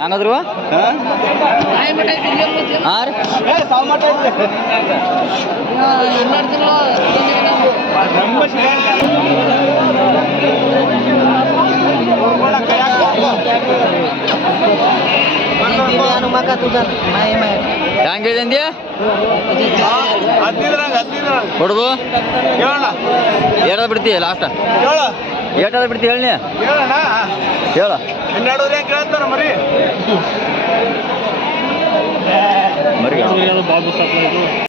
ಅನ್ನೋದ್ರು ಹೊಡ್ದು? ಮಗ ತುझा ಬಿಡ್ತೀಯ ಲಾಸ್ಟ್ ಹೇಳ. ಏಟಾದ ಬಿಡ್ತೀಯ ಹೇಳ. ಹೇಳ ಹನ್ನೆರಡು ಕೇಳ್ತಾರ ಮರಿ. Dudu? Obrigado. Juliano Balbo está falando.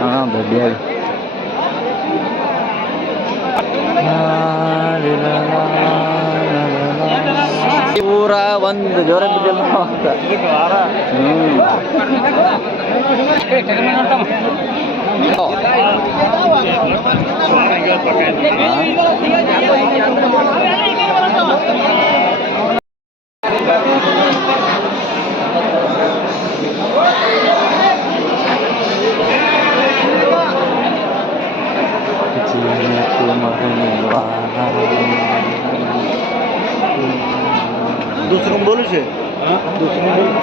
Ah, bebê. Ah, lá, lá, lá. ಊರ ಒಂದು ಜೋರ ಬಿದ್ದಿಲ್ಲ દૂસરું બોલું છે? દૂસરું બોલું?